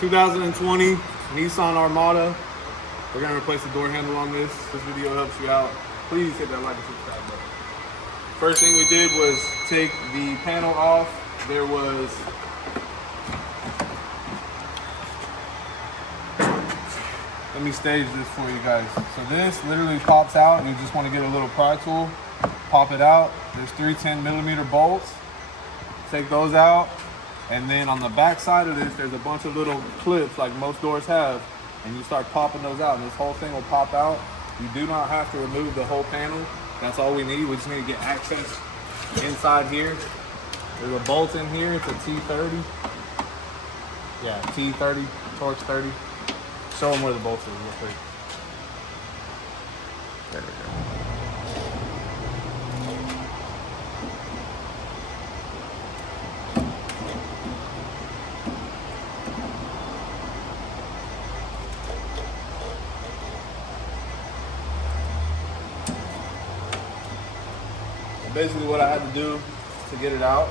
2020 Nissan Armada. We're gonna replace the door handle on this. This video helps you out. Please hit that like and subscribe button. First thing we did was take the panel off. There was let me stage this for you guys. So this literally pops out. You just want to get a little pry tool, pop it out. There's 3 10mm bolts. Take those out. And then on the back side of this, there's a bunch of little clips like most doors have. And you start popping those out and this whole thing will pop out. You do not have to remove the whole panel. That's all we need. We just need to get access inside here. There's a bolt in here. It's a T30. Yeah, T30, Torx 30. Show them where the bolt is real quick. There we go. Basically what I had to do to get it out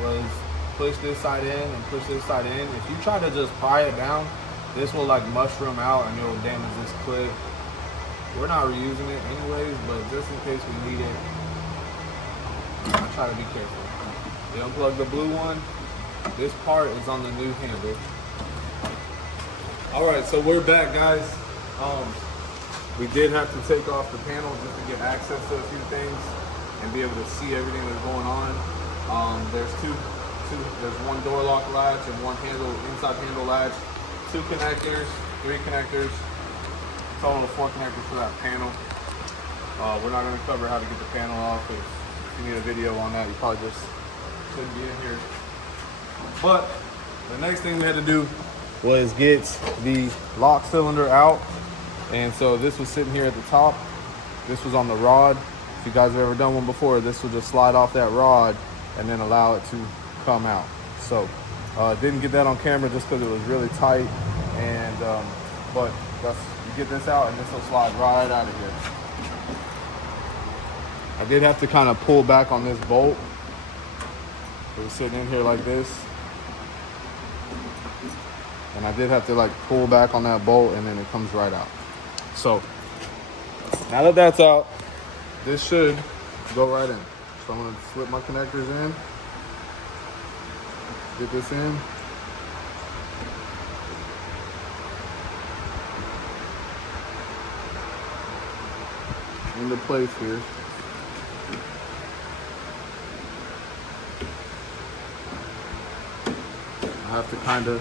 was push this side in and push this side in. If you try to just pry it down, this will like mushroom out and it'll damage this clip. We're not reusing it anyways, but just in case we need it, I try to be careful. You unplug the blue one. This part is on the new handle. All right, so we're back, guys. We did have to take off the panel just to get access to a few things and be able to see everything that's going on. There's there's one door lock latch and one inside handle latch, 2 connectors, 3 connectors, total of 4 connectors for that panel. We're not gonna cover how to get the panel off. If you need a video on that, you probably just shouldn't be in here. But the next thing we had to do was get the lock cylinder out. And so this was sitting here at the top. This was on the rod. If you guys have ever done one before, this will just slide off that rod and then allow it to come out. So didn't get that on camera just because it was really tight. And but you get this out and this will slide right out of here. I did have to kind of pull back on this bolt. It was sitting in here like this. And I did have to like pull back on that bolt and then it comes right out. So now that that's out, this should go right in. So I'm gonna slip my connectors in, get this in. Into place here. I have to kind of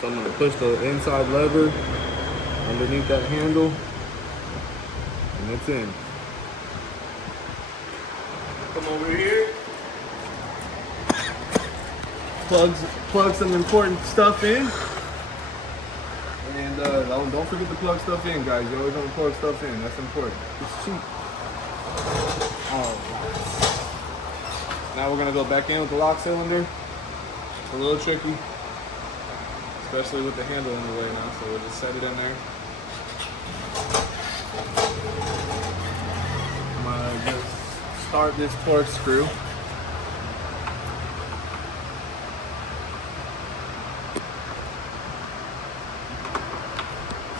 so I'm going to push the inside lever underneath that handle, and it's in. Come over here. Plug some important stuff in. And don't forget to plug stuff in, guys. You always want to plug stuff in. That's important. It's cheap. All right. Now we're going to go back in with the lock cylinder. It's a little tricky, especially with the handle in the way now, so we'll just set it in there. I'm gonna just start this Torx screw.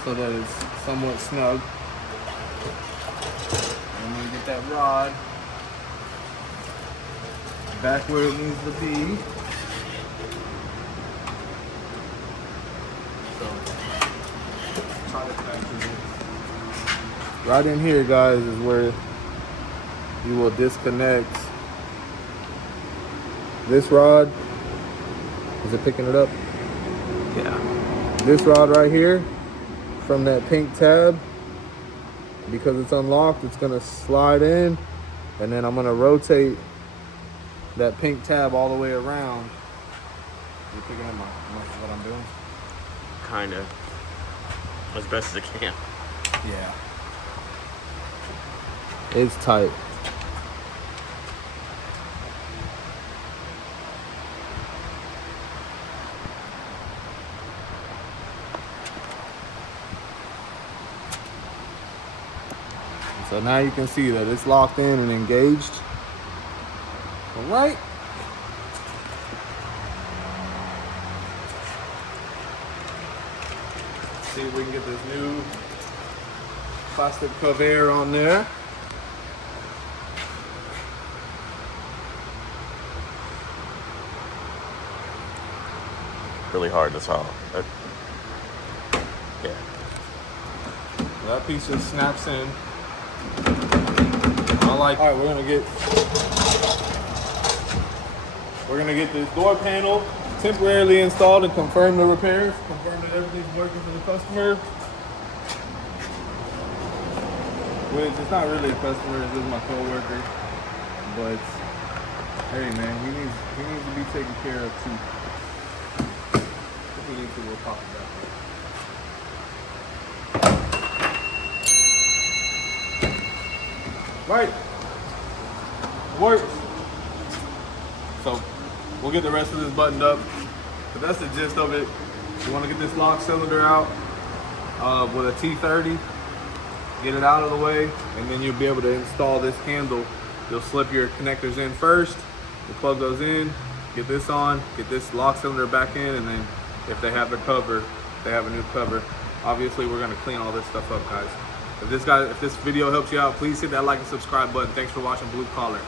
So that it's somewhat snug. I'm gonna get that rod back where it needs to be. Right in here, guys, is where you will disconnect this rod. Is it picking it up? Yeah. This rod right here from that pink tab. Because it's unlocked, it's gonna slide in, and then I'm gonna rotate that pink tab all the way around. You picking up what I'm doing? Kind of. As best as I can. Yeah. It's tight. So now you can see that it's locked in and engaged. All right. See if we can get this new plastic cover on there. Really hard to solve. Yeah. That piece just snaps in. I like. All right, we're gonna get this door panel temporarily installed and confirm the repairs. Confirm that everything's working for the customer. Which it's not really a customer, it's just my coworker. But hey, man, he needs to be taken care of too. If he needs to, we'll pop it back. Right. Works. So we'll get the rest of this buttoned up. But that's the gist of it. You want to get this lock cylinder out with a T30. Get it out of the way, and then you'll be able to install this handle. You'll slip your connectors in first. You plug those in. Get this on. Get this lock cylinder back in, and then if they have the cover, they have a new cover. Obviously, we're gonna clean all this stuff up, guys. If this video helps you out, please hit that like and subscribe button. Thanks for watching Blue Collar.